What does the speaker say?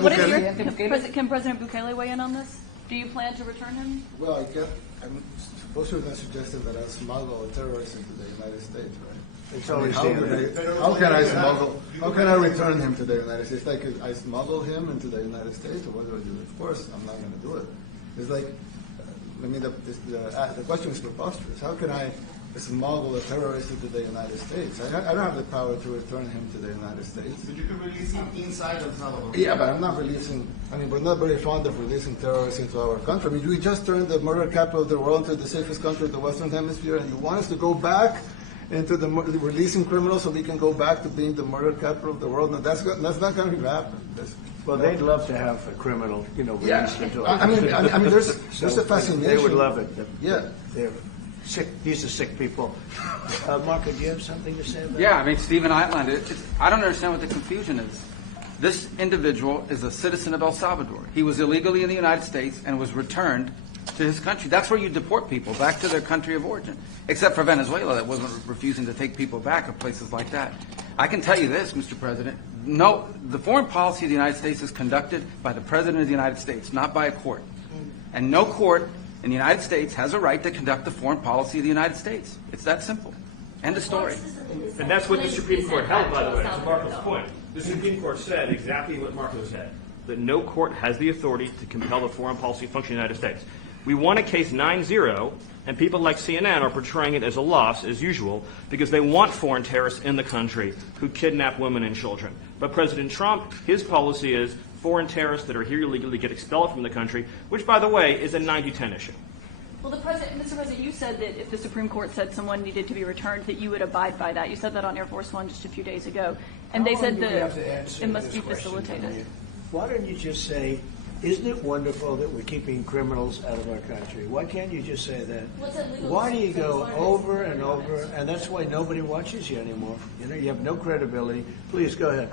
Can President Bukele weigh in on this? Do you plan to return him? Well, I'm supposed to have suggested that I smuggle a terrorist into the United States, right? It's always how can I smuggle? How can I return him to the United States? Like, I smuggle him into the United States, or what do I do? Of course, I'm not going to do it. It's like, the question is preposterous. How can I smuggle a terrorist into the United States? I don't have the power to return him to the United States. But you can release him inside El Salvador. Yeah, but I'm not releasing. We're not very fond of releasing terrorists into our country. We just turned the murder capital of the world into the safest country of the Western Hemisphere, and you want us to go back into releasing criminals so we can go back to being the murder capital of the world? No, that's not going to happen. Well, they'd love to have a criminal, released into our country. There's a fascination. They would love it. Yeah. They're sick. These are sick people. Marco, do you have something to say about that? Yeah, Stephen outlined it. I don't understand what the confusion is. This individual is a citizen of El Salvador. He was illegally in the United States and was returned to his country. That's where you deport people, back to their country of origin. Except for Venezuela, that wasn't refusing to take people back, or places like that. I can tell you this, Mr. President. No, the foreign policy of the United States is conducted by the President of the United States, not by a court. And no court in the United States has a right to conduct the foreign policy of the United States. It's that simple. End of story. And that's what the Supreme Court held, by the way, to Marco's point. The Supreme Court said exactly what Marco said, that no court has the authority to compel the foreign policy function of the United States. We won a case 9-0, and people like CNN are portraying it as a loss, as usual, because they want foreign terrorists in the country who kidnap women and children. But President Trump, his policy is foreign terrorists that are here illegally get expelled from the country, which, by the way, is a 90-10 issue. Well, Mr. President, you said that if the Supreme Court said someone needed to be returned, that you would abide by that. You said that on Air Force One just a few days ago. And they said that it must be facilitated. Why don't you just say, isn't it wonderful that we're keeping criminals out of our country? Why can't you just say that? Why do you go over and over? And that's why nobody watches you anymore. You have no credibility. Please go ahead.